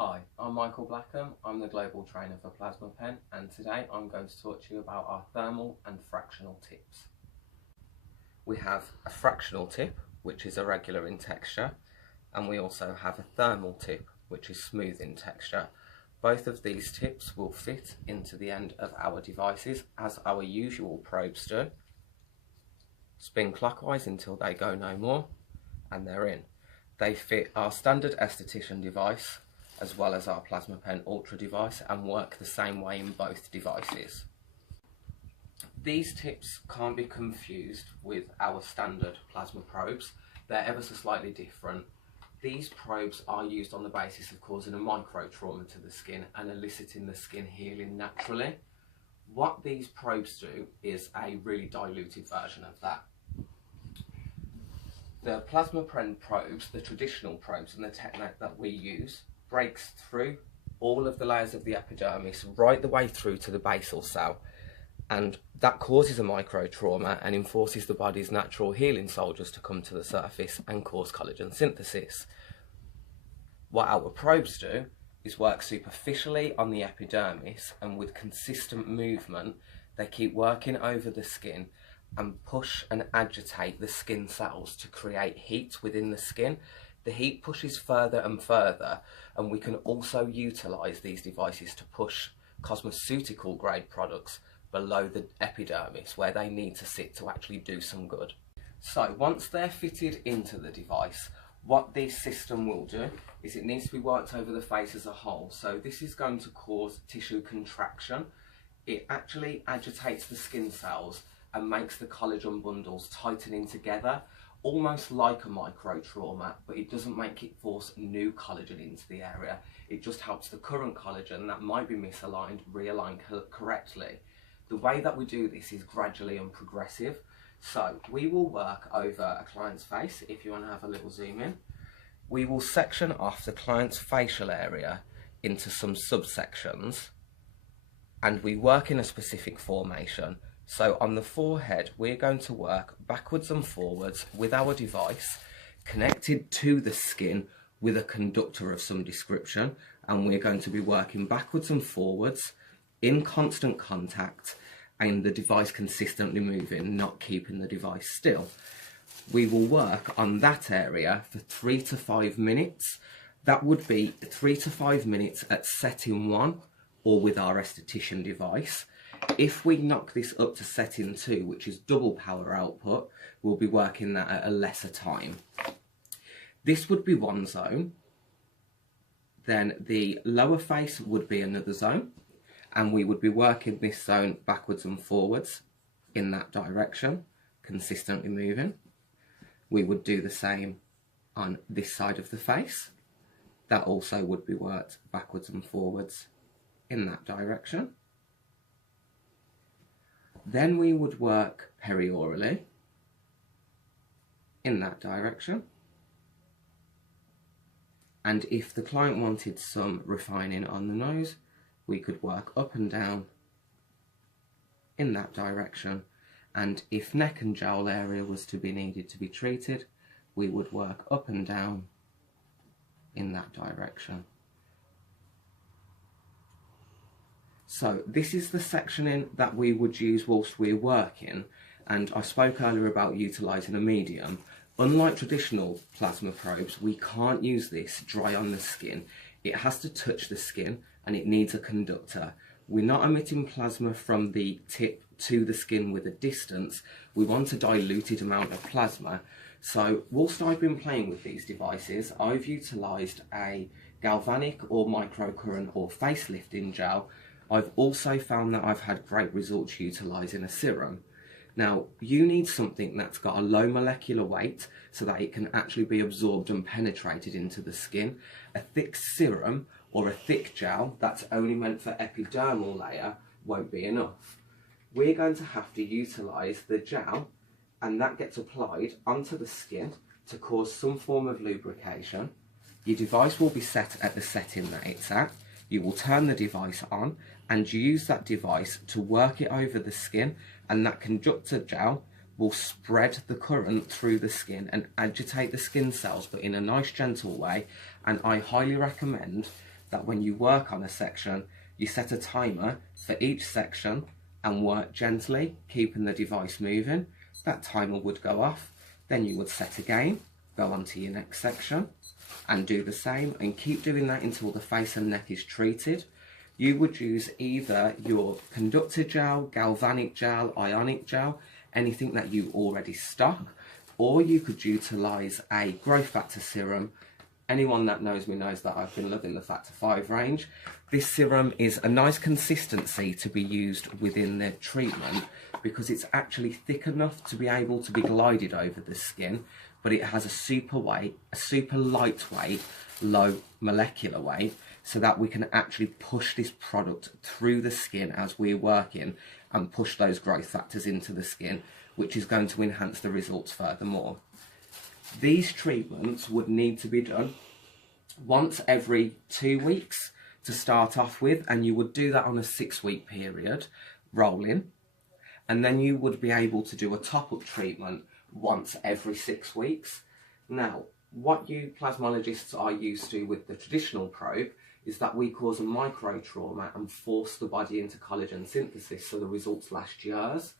Hi, I'm Michael Blackham. I'm the Global Trainer for Plasma Pen, and today I'm going to talk to you about our thermal and fractional tips. We have a fractional tip, which is irregular in texture, and we also have a thermal tip, which is smooth in texture. Both of these tips will fit into the end of our devices as our usual probes do. Spin clockwise until they go no more, and they're in. They fit our standard esthetician device as well as our Plasma Pen Ultra device and work the same way in both devices. These tips can't be confused with our standard plasma probes. They're ever so slightly different. These probes are used on the basis of causing a micro trauma to the skin and eliciting the skin healing naturally. What these probes do is a really diluted version of that. The Plasma Pen probes, the traditional probes and the technique that we use, breaks through all of the layers of the epidermis right the way through to the basal cell, and that causes a micro trauma and enforces the body's natural healing soldiers to come to the surface and cause collagen synthesis. What our probes do is work superficially on the epidermis, and with consistent movement they keep working over the skin and push and agitate the skin cells to create heat within the skin. The heat pushes further and further, and we can also utilise these devices to push cosmeceutical grade products below the epidermis where they need to sit to actually do some good. So once they're fitted into the device, what this system will do is it needs to be worked over the face as a whole. So this is going to cause tissue contraction. It actually agitates the skin cells and makes the collagen bundles tightening together, almost like a micro trauma, but it doesn't make it force new collagen into the area. It just helps the current collagen that might be misaligned realign correctly. The way that we do this is gradually and progressive. So we will work over a client's face. If you want to have a little zoom in, we will section off the client's facial area into some subsections, and we work in a specific formation. So on the forehead, we're going to work backwards and forwards with our device connected to the skin with a conductor of some description, and we're going to be working backwards and forwards in constant contact and the device consistently moving, not keeping the device still. We will work on that area for 3 to 5 minutes. That would be 3 to 5 minutes at setting 1 or with our esthetician device. If we knock this up to setting 2, which is double power output, we'll be working that at a lesser time. This would be one zone. Then the lower face would be another zone, and we would be working this zone backwards and forwards in that direction, consistently moving. We would do the same on this side of the face. That also would be worked backwards and forwards in that direction. Then we would work periorally in that direction. And if the client wanted some refining on the nose, we could work up and down in that direction. And if neck and jowl area was to be needed to be treated, we would work up and down in that direction. So this is the sectioning that we would use whilst we're working, and I spoke earlier about utilising a medium. Unlike traditional plasma probes, we can't use this dry on the skin. It has to touch the skin and it needs a conductor. We're not emitting plasma from the tip to the skin with a distance. We want a diluted amount of plasma. So whilst I've been playing with these devices, I've utilised a galvanic or microcurrent or facelifting gel. I've also found that I've had great results utilising a serum. Now, you need something that's got a low molecular weight so that it can actually be absorbed and penetrated into the skin. A thick serum or a thick gel that's only meant for epidermal layer won't be enough. We're going to have to utilise the gel, and that gets applied onto the skin to cause some form of lubrication. Your device will be set at the setting that it's at. You will turn the device on and use that device to work it over the skin, and that conductor gel will spread the current through the skin and agitate the skin cells, but in a nice gentle way. And I highly recommend that when you work on a section, you set a timer for each section and work gently, keeping the device moving. That timer would go off, then you would set again, go on to your next section and do the same, and keep doing that until the face and neck is treated. You would use either your conductor gel, galvanic gel, ionic gel, anything that you already stock, or you could utilise a growth factor serum. Anyone that knows me knows that I've been loving the Factor 5 range. This serum is a nice consistency to be used within the treatment because it's actually thick enough to be able to be glided over the skin, but it has a super lightweight, low molecular weight, so that we can actually push this product through the skin as we're working and push those growth factors into the skin, which is going to enhance the results furthermore. These treatments would need to be done once every 2 weeks to start off with, and you would do that on a 6-week period rolling, and then you would be able to do a top-up treatment once every 6 weeks. Now, what you plasmologists are used to with the traditional probe is that we cause a micro trauma and force the body into collagen synthesis so the results last years.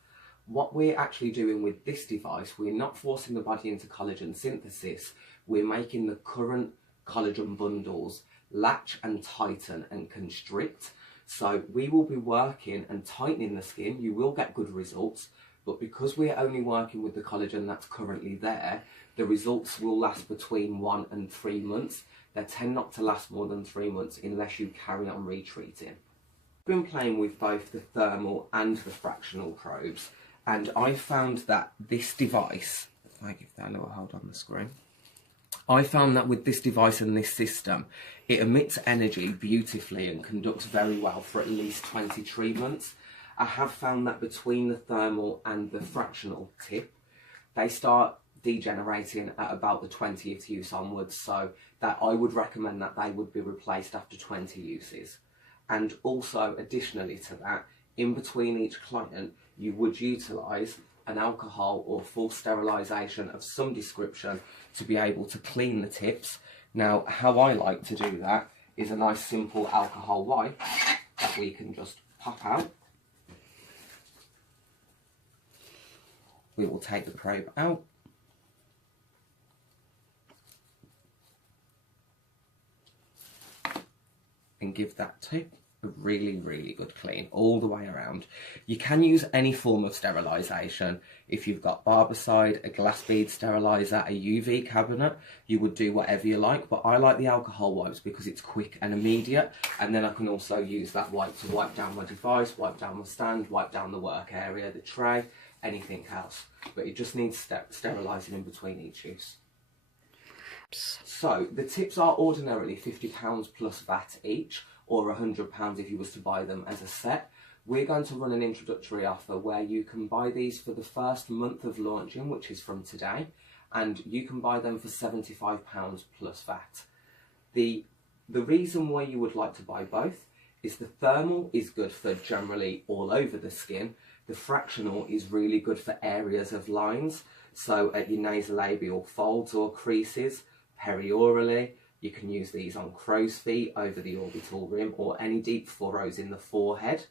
What we're actually doing with this device, we're not forcing the body into collagen synthesis, we're making the current collagen bundles latch and tighten and constrict. So we will be working and tightening the skin, you will get good results, but because we're only working with the collagen that's currently there, the results will last between 1 and 3 months. They tend not to last more than 3 months unless you carry on retreating. I've been playing with both the thermal and the fractional probes, and I found that this device, if I give that a little hold on the screen, I found that with this device and this system, it emits energy beautifully and conducts very well for at least 20 treatments. I have found that between the thermal and the fractional tip, they start degenerating at about the 20th use onwards, so that I would recommend that they would be replaced after 20 uses. And also, additionally to that, in between each client, you would utilise an alcohol or full sterilisation of some description to be able to clean the tips. Now, how I like to do that is a nice simple alcohol wipe that we can just pop out. We will take the probe out. And give that tip a really good clean all the way around. You can use any form of sterilisation. If you've got barbicide, a glass bead steriliser, a UV cabinet, you would do whatever you like, but I like the alcohol wipes because it's quick and immediate, and then I can also use that wipe to wipe down my device, wipe down my stand, wipe down the work area, the tray, anything else. But it just needs sterilising in between each use. So the tips are ordinarily £50 plus VAT each, or £100 if you was to buy them as a set. We're going to run an introductory offer where you can buy these for the first month of launching, which is from today, and you can buy them for £75 plus VAT. The reason why you would like to buy both is the thermal is good for generally all over the skin. The fractional is really good for areas of lines, so at your nasolabial folds or creases, periorally. You can use these on crow's feet, over the orbital rim, or any deep furrows in the forehead.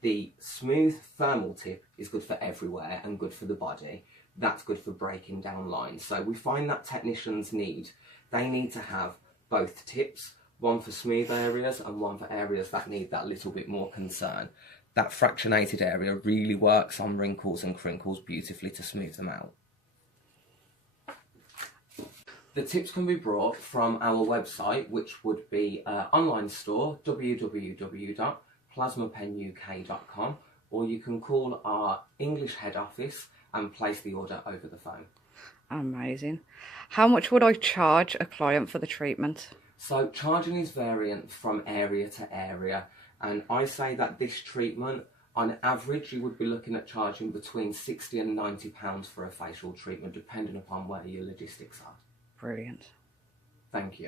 The smooth thermal tip is good for everywhere and good for the body. That's good for breaking down lines. So we find that technicians need to have both tips, one for smooth areas and one for areas that need that little bit more concern. That fractionated area really works on wrinkles and crinkles beautifully to smooth them out. The tips can be brought from our website, which would be online store, www.plasmapenuk.com, or you can call our English head office and place the order over the phone. Amazing. How much would I charge a client for the treatment? So charging is variant from area to area, and I say that this treatment, on average, you would be looking at charging between £60 and £90 for a facial treatment, depending upon where your logistics are. Brilliant. Thank you.